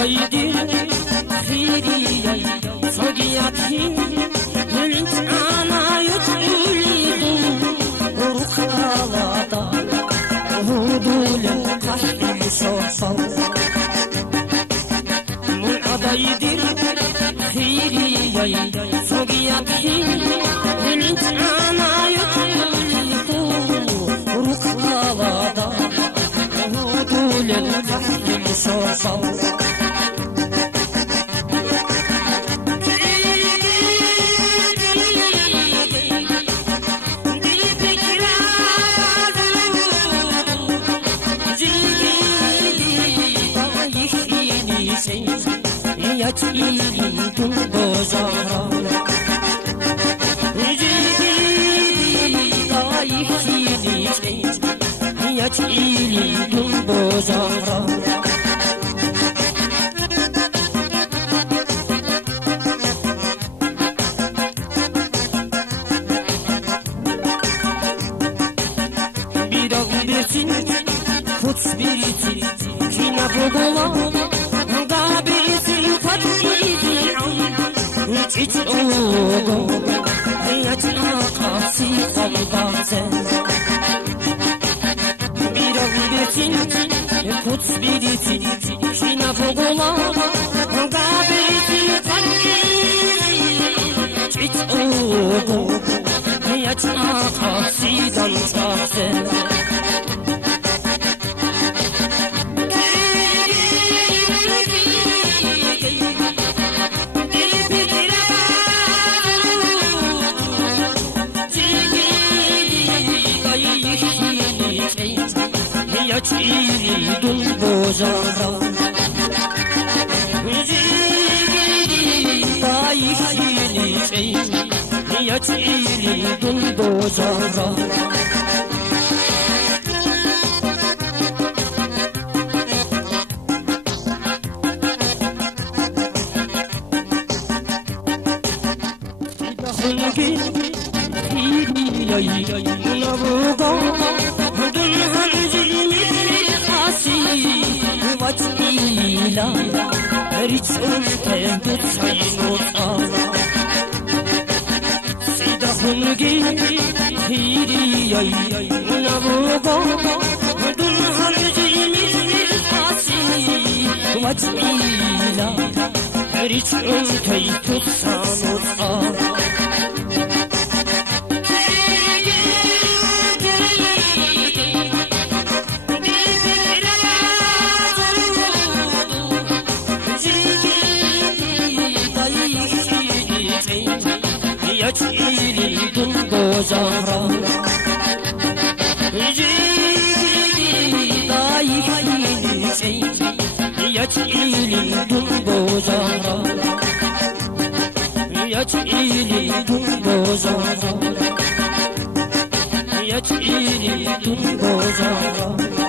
adaydır Firiyay Sogiyatin Hülünt ana yutulidun Urkalada Hudulun kahil sorsal Mun adaydır Firiyay Sogiyatin Hülünt ana yutulidun Urkalada Hudulun kahil sorsal Yatidun bozara Yatidun bozara Bir ağbesin kuts birisi Kina bogola Çiçoğlu Hayatına kapsi kalbazen Bir ağbesin kuts birisi Kina bogola Gabirisi Çiçoğlu Hayatına kapsi kalbazen Yatidun bozara Yatidun bozara Ritzun tendut sayinut ala Sidahungi hiriyay Nabuga Dun harcimiz nifasi Vacila Ritzun tendut sanut ala Yatidun bozara Yatidun bozara Yatidun bozara Yatidun bozara